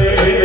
Hey, hey.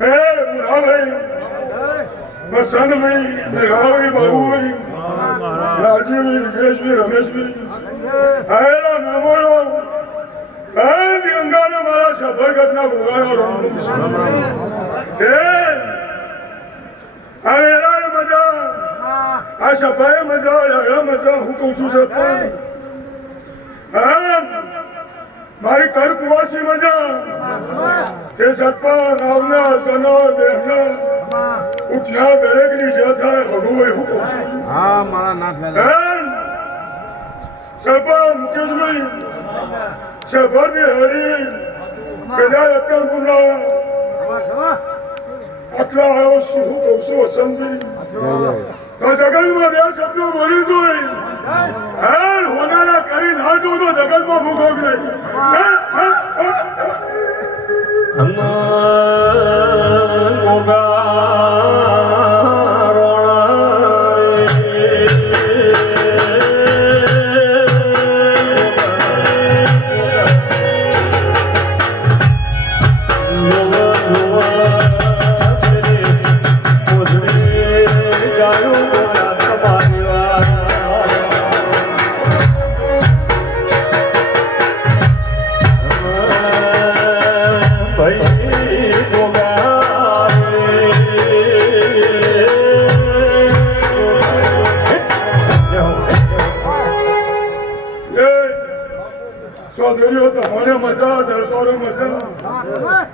હે મુરાભાઈ વસંતભાઈ મેઘાભાઈ બાબુભાઈ રાજીવભાઈ વિઘ્નેશભાઈ રમેશભાઈ આયેલા મહેમાનો હે ગંગાને મારા સફરગતના ભોગાનો રામ હે અરે એના મજા, આ સફાઈ મજા લગડા મજા, હું કહું છું સર હા મારી કર કુવાસી મજા તે સત્પર આવનાર દેહના. ઉઠ્યા દરેક દરેકની જે થાય ભગવાન હું કહું છું. હા મારા નાથ બેન સરપંચ મુકેશભાઈ સફરની હરી કદાચ અત્યાર ગુના આટલા આવ્યો શું હું કહું છું સમજી તો જગતમાં બે શબ્દો બોલી જોઈ. હેર હોનારા કરી ના જો તો જગતમાં મૂકો નહીં હે,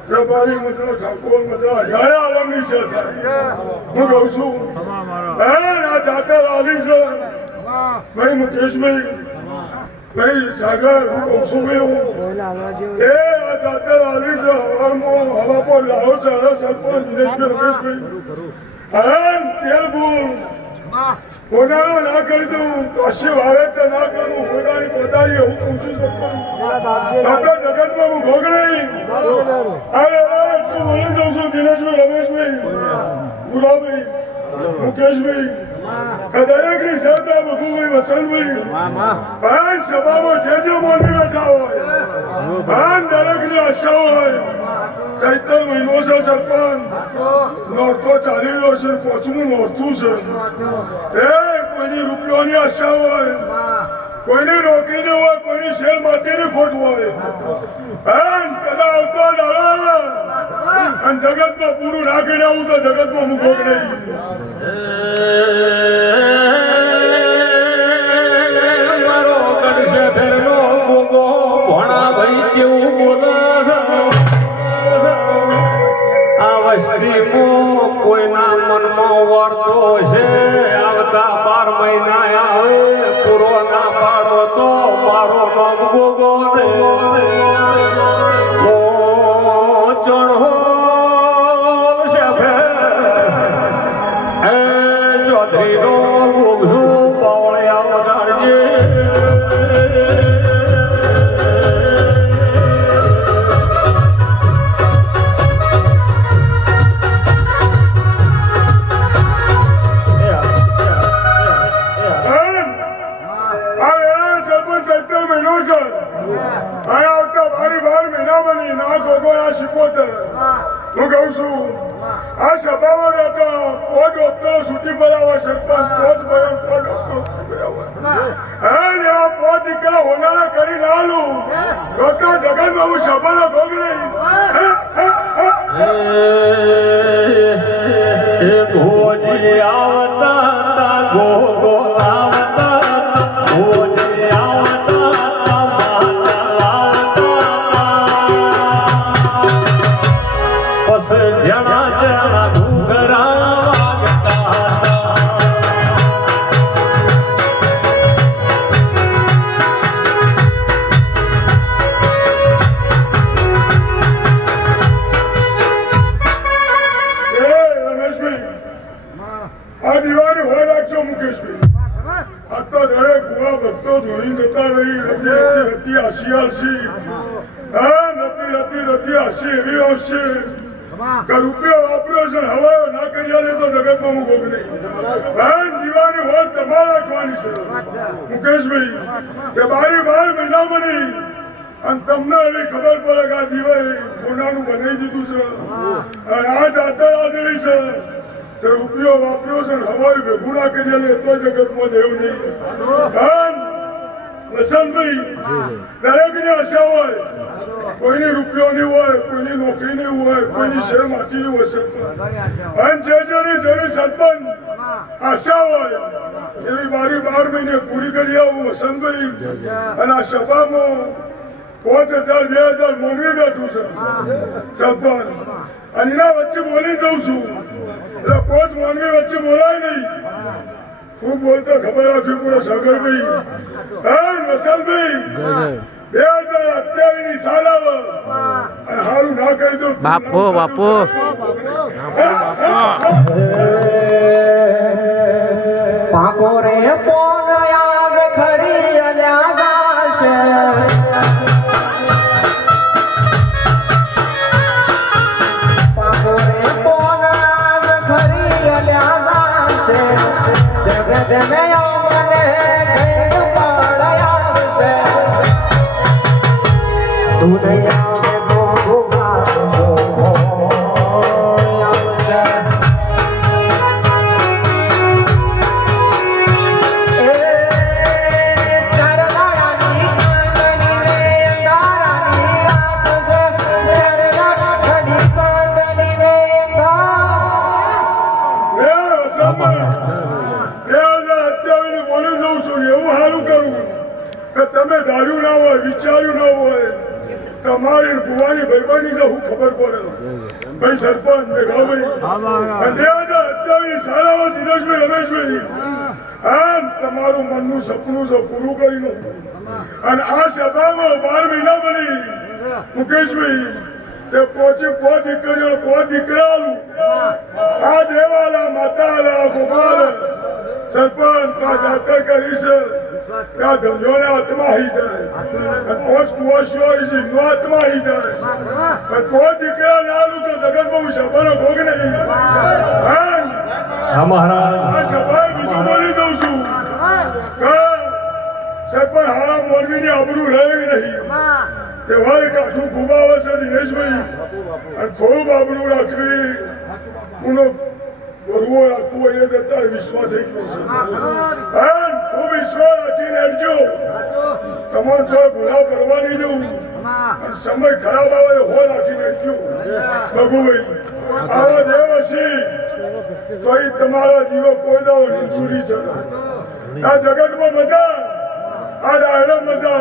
વેપારી મિત્રો, ઠાકોર આલમની છે હું કહું છું બેન આ છે. ભાઈ મુકેશભાઈ, ભાઈ સાગર, હું કહું ભાઈ એ આ આલી છે હવા પર લાવો, ચાલે સરપંચ દિનેશભાઈ રમેશભાઈ હે, તેલ બોલ કોનાનો ના કરી દઉં કશે વાવે તો ના કરું પોતાની પોતાની હું કહું છું દાદા જગતમાં હું ભોગ અરે અરે તું બોલી જાઉં છું દિનેશભાઈ રમેશભાઈ ગુલાબભાઈ મુકેશભાઈ દરેકની જનતા બબુભાઈ વસંતભાઈ. ભાઈ સભામાં જે જે મોટી બેઠા હોય. આશા હોય ચૈતર મહિનો છે સરપંચ. નોરતો ચાલી રહ્યો છે, પોચમું નોરતું છે. કોઈની રૂપિયોની આશા હોય, કોઈની નોકરીની હોય, કોઈની શેર માટેની ખોટ હોય. કદા આવતો જગતમાં પૂરું રાખીને આવું તો જગતમાં મૂકો નહીં. કોઈના મનમાં વરતો હોનારા કરી ના લઉં તો તો જગતમાં હું સભાનો ભોગ નહીં રતી તમને એવી ખબર પડે કે આ દિવાળી સોનાનું બનાવી દીધું છે અને આ જાતર આદરી છે તે રૂપિયો વાપર્યો છે હવાઈ ભેગું ના કરી તો જગતમાં દેવ નહીં વસંતભાઈ દરેકની આશા હોય, કોઈની રૂપિયોની હોય, કોઈની નોકરીની હોય, કોઈની શેર માટીની હોય અને જે જેની જેવી સરપંચ આશા હોય, એવી બારી બાર મહિને પૂરી કરી આવું વસંતભાઈ. અને આ સભામાં પાંચ હજાર, બે હજાર મોંઘી બેઠું છે. સરપંચ અને એના વચ્ચે બોલી જઉં છું. એટલે પાંચ મોંઘી વચ્ચે બોલાય નહીં. હું બોલતો ખબર રાખવી પડે સાગરભાઈ હા વસંતભાઈ બે હજાર અત્યાવીસની સાલ આવે અને હારું ના કરી દો બાપો બાપો. પાકો રે પોન યાદ ખરી અલ્યા જાશે. પાકો રે કે તમે ધાર્યું ના હોય, વિચાર્યું ના હોય, તમારી ભુવાની ભાઈબંધી છે હું ખબર પડે. ભાઈ સરપંચ મેઘાભાઈ અને અત્યારે સારામાં દિનેશભાઈ રમેશભાઈ આમ તમારું મનનું સપનું છે પૂરું કરીને અને આ સભામાં બાર મહિના બની. મુકેશભાઈ તે પોચી પો દીકરીઓ પો દીકરાનું. આ દેવાલા માતાલા ગોપાલ સરપંચ કા જાતર કરી છે. કા ધંધોને આત્મા હી જાય. અને પોચ કુવાશીઓ હઈ છે નો આત્મા હી જાય. પણ પો દીકરા નાનું તો જગત બહુ સભાનો ભોગ નહીં. હા. હા મહારાજ. આ સભાએ બીજું બોલી દઉં છું. કે સરપંચ હારા મોરબીની આબરૂ રહેવી નહીં? તહેવારે કાઠું ખૂબ આવે છે દિનેશભાઈ. અને ખૂબ આબરૂ રાખવી. હું ગરવો રાખવું એ જતા વિશ્વાસ થઈ ગયો છે. ખૂબ વિશ્વાસ રાખીને રહેજો તમારે જો ગુના કરવા નહીં જવું. સમય ખરાબ આવે હો રાખીને રહેજો ભગુભાઈ આવા દેવ હશે તો એ તમારા જીવો કોઈ દાવો નહીં દૂરી છે આ જગતમાં મજા આ ડાયરા મજા